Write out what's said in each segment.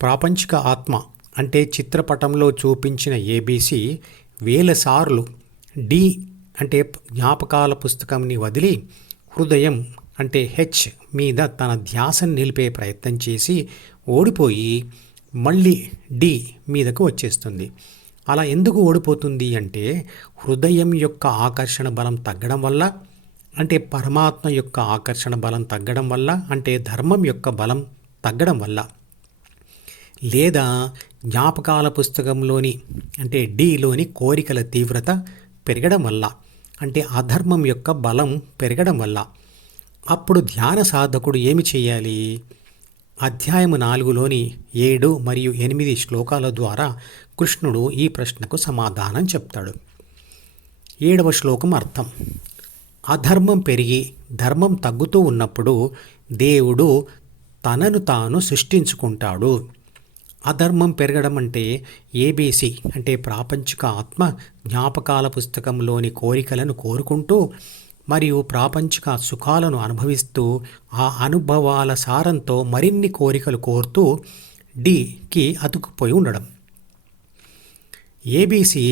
ప్రాపంచిక ఆత్మ అంటే చిత్రపటంలో చూపించిన ఏబీసీ వేల సార్లు డి అంటే జ్ఞాపకాల పుస్తకంని వదిలి హృదయం అంటే హెచ్ మీద తన ధ్యాసను నిలిపే ప్రయత్నం చేసి ఓడిపోయి మళ్ళీ డి మీదకు వచ్చేస్తుంది. అలా ఎందుకు ఓడిపోతుంది అంటే హృదయం యొక్క ఆకర్షణ బలం తగ్గడం వల్ల, అంటే పరమాత్మ యొక్క ఆకర్షణ బలం తగ్గడం వల్ల, అంటే ధర్మం యొక్క బలం తగ్గడం వల్ల, లేదా జ్ఞాపకాల పుస్తకంలోని అంటే డిలోని కోరికల తీవ్రత పెరగడం వల్ల, అంటే అధర్మం యొక్క బలం పెరగడం వల్ల. అప్పుడు ధ్యాన సాధకుడు ఏమి చేయాలి? అధ్యాయము 4లోని 7 మరియు 8 శ్లోకాల ద్వారా కృష్ణుడు ఈ ప్రశ్నకు సమాధానం చెప్తాడు. 7వ శ్లోకం అర్థం: అధర్మం పెరిగి ధర్మం తగ్గుతూ ఉన్నప్పుడు దేవుడు తనను తాను సృష్టించుకుంటాడు. అధర్మం పెరగడం అంటే ఏబీసీ అంటే ప్రాపంచిక ఆత్మ జ్ఞాపకాల పుస్తకంలోని కోరికలను కోరుకుంటూ మరియు ప్రాపంచిక సుఖాలను అనుభవిస్తూ ఆ అనుభవాల సారంతో మరిన్ని కోరికలు కోరుతూ డికి అతుక్కుపోయి ఉండడం. ఏబీసీ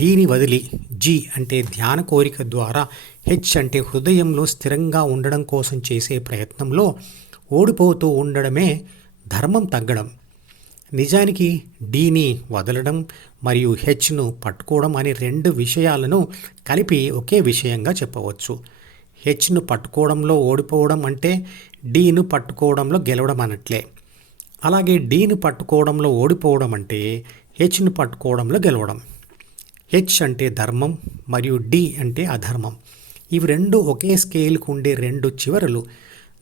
డిని వదిలి జి అంటే ధ్యాన కోరిక ద్వారా హెచ్ అంటే హృదయంలో స్థిరంగా ఉండడం కోసం చేసే ప్రయత్నంలో ఓడిపోతూ ఉండడమే ధర్మం తగ్గడం. నిజానికి డిని వదలడం మరియు హెచ్ను పట్టుకోవడం అనే రెండు విషయాలను కలిపి ఒకే విషయంగా చెప్పవచ్చు. హెచ్ను పట్టుకోవడంలో ఓడిపోవడం అంటే డిను పట్టుకోవడంలో గెలవడం అన్నట్లే. అలాగే డిని పట్టుకోవడంలో ఓడిపోవడం అంటే హెచ్ను పట్టుకోవడంలో గెలవడం. హెచ్ అంటే ధర్మం మరియు డి అంటే అధర్మం. ఇవి రెండు ఒకే స్కేల్కు ఉండే రెండు చివరలు.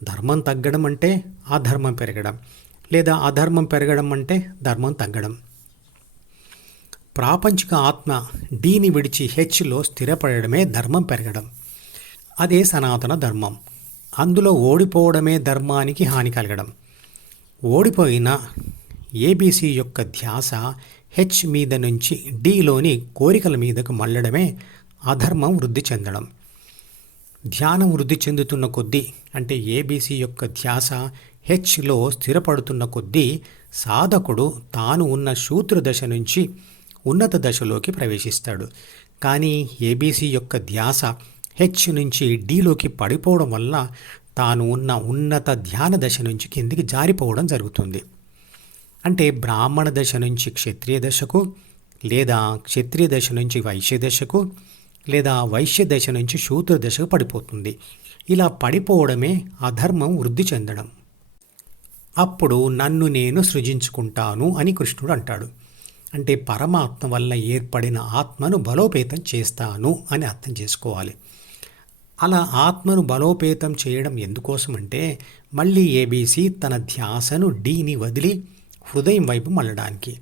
ధర్మం తగ్గడం అంటే అధర్మం పెరగడం, లేదా అధర్మం పెరగడం అంటే ధర్మం తగ్గడం. ప్రాపంచిక ఆత్మ డిని విడిచి హెచ్లో స్థిరపడమే ధర్మం పెరగడం. అదే సనాతన ధర్మం. అందులో ఓడిపోవడమే ధర్మానికి హాని కలగడం. ఓడిపోయిన ఏబీసీ యొక్క ధ్యాస హెచ్ మీద నుంచి డిలోని కోరికల మీదకు మళ్ళడమే అధర్మం వృద్ధి చెందడం. ధ్యానం వృద్ధి చెందుతున్న కొద్దీ, అంటే ఏబీసీ యొక్క ధ్యాస హెచ్లో స్థిరపడుతున్న కొద్దీ సాధకుడు తాను ఉన్న శూద్ర దశ నుంచి ఉన్నత దశలోకి ప్రవేశిస్తాడు. కానీ ఏబీసీ యొక్క ధ్యాస హెచ్ నుంచి డిలోకి పడిపోవడం వల్ల తాను ఉన్న ఉన్నత ధ్యాన దశ నుంచి కిందికి జారిపోవడం జరుగుతుంది. అంటే బ్రాహ్మణ దశ నుంచి క్షత్రియ దశకు, లేదా క్షత్రియ దశ నుంచి వైశ్య దశకు, లేదా వైశ్య దశ నుంచి శూద్ర దశకు పడిపోతుంది. ఇలా పడిపోవడమే అధర్మం వృద్ధి చెందడం. అప్పుడు నన్ను నేను సృజించుకుంటాను అని కృష్ణుడు అంటాడు. అంటే పరమాత్మ వల్ల ఏర్పడిన ఆత్మను బలోపేతం చేస్తాను అని అర్థం చేసుకోవాలి. అలా ఆత్మను బలోపేతం చేయడం ఎందుకోసమంటే మళ్ళీ ఏబీసీ తన ధ్యాసను డిని వదిలి హృదయం వైపు మళ్ళడానికి.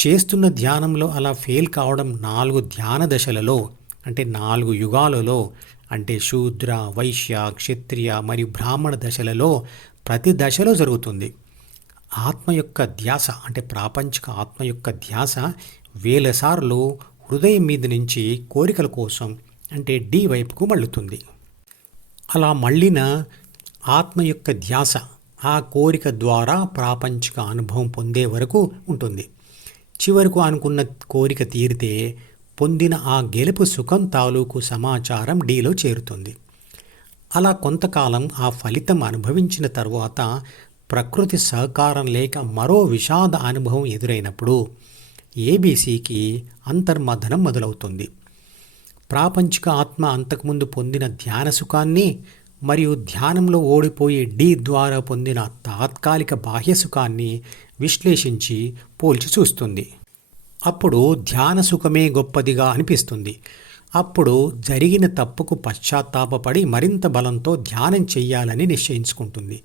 చేస్తున్న ధ్యానంలో అలా ఫెయిల్ కావడం 4 ధ్యాన దశలలో, అంటే 4 యుగాలలో, అంటే శూద్ర, వైశ్య, క్షత్రియ మరియు బ్రాహ్మణ దశలలో ప్రతి దశలో జరుగుతుంది. ఆత్మ యొక్క ధ్యాస అంటే ప్రాపంచిక ఆత్మ యొక్క ధ్యాస వేల సార్లు హృదయం మీద నుంచి కోరికల కోసం అంటే డి వైపుకు మళ్ళుతుంది. అలా మళ్ళిన ఆత్మ యొక్క ధ్యాస ఆ కోరిక ద్వారా ప్రాపంచిక అనుభవం పొందే వరకు ఉంటుంది. చివరకు అనుకున్న కోరిక తీరితే పొందిన ఆ గెలుపు సుఖం తాలూకు సమాచారం డిలో చేరుతుంది. అలా కొంతకాలం ఆ ఫలితం అనుభవించిన తరువాత ప్రకృతి సహకారం లేక మరో విషాద అనుభవం ఎదురైనప్పుడు ఏబీసీకి అంతర్మథనం మొదలవుతుంది. ప్రాపంచిక ఆత్మ అంతకుముందు పొందిన ధ్యాన సుఖాన్ని మరియు ధ్యానంలో ఓడిపోయే డి ద్వారా పొందిన తాత్కాలిక బాహ్య సుఖాన్ని విశ్లేషించి పోల్చి చూస్తుంది. అప్పుడు ధ్యాన సుఖమే గొప్పదిగా అనిపిస్తుంది. అప్పుడు జరిగిన తప్పుకు పశ్చాత్తాపపడి మరింత బలంతో ధ్యానం చెయ్యాలని నిశ్చయించుకుంటుంది.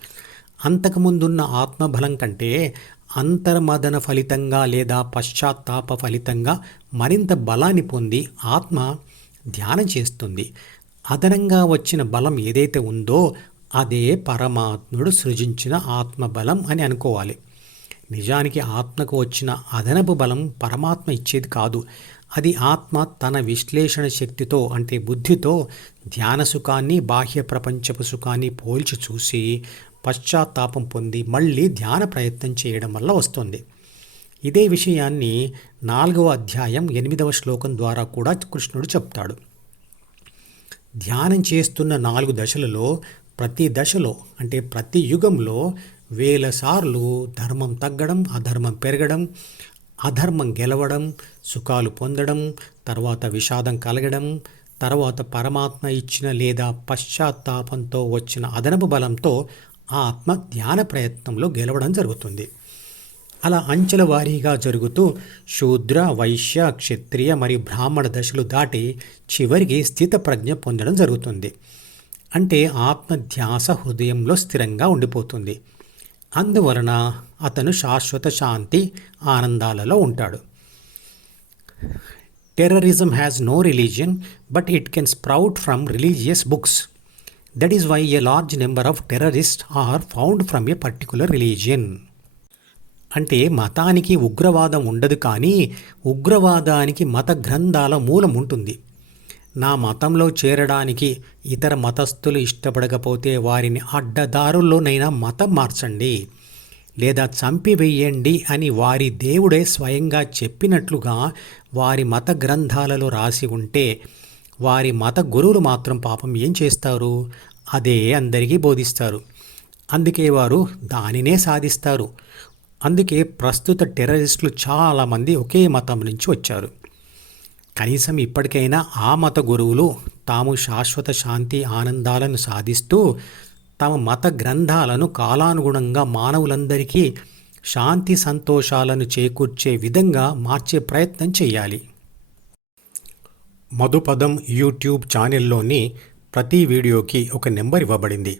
అంతకుముందున్న ఆత్మబలం కంటే అంతర్మదన ఫలితంగా లేదా పశ్చాత్తాప ఫలితంగా మరింత బలాన్ని పొంది ఆత్మ ధ్యానం చేస్తుంది. అదనంగా వచ్చిన బలం ఏదైతే ఉందో అదే పరమాత్ముడు సృజించిన ఆత్మబలం అని అనుకోవాలి. నిజానికి ఆత్మకు వచ్చిన అదనపు బలం పరమాత్మ ఇచ్చేది కాదు. అది ఆత్మ తన విశ్లేషణ శక్తితో అంటే బుద్ధితో ధ్యాన సుఖాన్ని బాహ్య ప్రపంచపు సుఖాన్ని పోల్చి చూసి పశ్చాత్తాపం పొంది మళ్ళీ ధ్యాన ప్రయత్నం చేయడం వల్ల వస్తుంది. ఇదే విషయాన్ని 4వ అధ్యాయం 8వ శ్లోకం ద్వారా కూడా కృష్ణుడు చెప్తాడు. ధ్యానం చేస్తున్న 4 దశలలో ప్రతి దశలో అంటే ప్రతి యుగంలో వేల సార్లు ధర్మం తగ్గడం, అధర్మం పెరగడం, అధర్మం గెలవడం, సుఖాలు పొందడం, తర్వాత విషాదం కలగడం, తర్వాత పరమాత్మ ఇచ్చిన లేదా పశ్చాత్తాపంతో వచ్చిన అదనపు బలంతో ఆత్మ ధ్యాన ప్రయత్నంలో గెలవడం జరుగుతుంది. అలా అంచెల వారీగా జరుగుతూ శూద్ర, వైశ్య, క్షత్రియ మరియు బ్రాహ్మణ దశలు దాటి చివరికి స్థితప్రజ్ఞ పొందడం జరుగుతుంది. అంటే ఆత్మ ధ్యాస హృదయంలో స్థిరంగా ఉండిపోతుంది. అందువలన అతను శాశ్వత శాంతి ఆనందాలలో ఉంటాడు. Terrorism has no religion, but it can sprout from religious books. That is why a large number of terrorists are found from a particular religion. అంటే మతానికి ఉగ్రవాదం ఉండదు, కానీ ఉగ్రవాదానికి మత గ్రంథాల మూలం ఉంటుంది. నా మతంలో చేరడానికి ఇతర మతస్థులు ఇష్టపడకపోతే వారిని అడ్డదారుల్లోనైనా మతం మార్చండి లేదా చంపివేయండి అని వారి దేవుడే స్వయంగా చెప్పినట్లుగా వారి మత గ్రంథాలలో రాసి ఉంటే వారి మత గురువులు మాత్రం పాపం ఏం చేస్తారు? అదే అందరికీ బోధిస్తారు. అందుకే వారు దానినే సాధిస్తారు. అందుకే ప్రస్తుత టెర్రరిస్టులు చాలామంది ఒకే మతం నుంచి వచ్చారు. కనీసం ఇప్పటికైనా ఆ మత గురువులు తాము శాశ్వత శాంతి ఆనందాలను సాధిస్తూ తమ మత గ్రంథాలను కాలానుగుణంగా మానవులందరికీ శాంతి సంతోషాలను చేకూర్చే విధంగా మార్చే ప్రయత్నం చేయాలి. మధుపదం యూట్యూబ్ ఛానల్లోని ప్రతి వీడియోకి ఒక నెంబర్ ఇవ్వబడింది.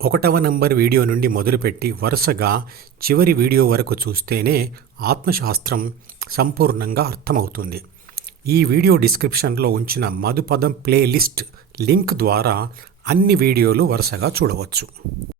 1వ నంబర్ వీడియో నుండి మొదలుపెట్టి వరుసగా చివరి వీడియో వరకు చూస్తేనే ఆత్మశాస్త్రం సంపూర్ణంగా అర్థమవుతుంది. ఈ వీడియో డిస్క్రిప్షన్లో ఉంచిన మధుపదం ప్లేలిస్ట్ లింక్ ద్వారా అన్ని వీడియోలు వరుసగా చూడవచ్చు.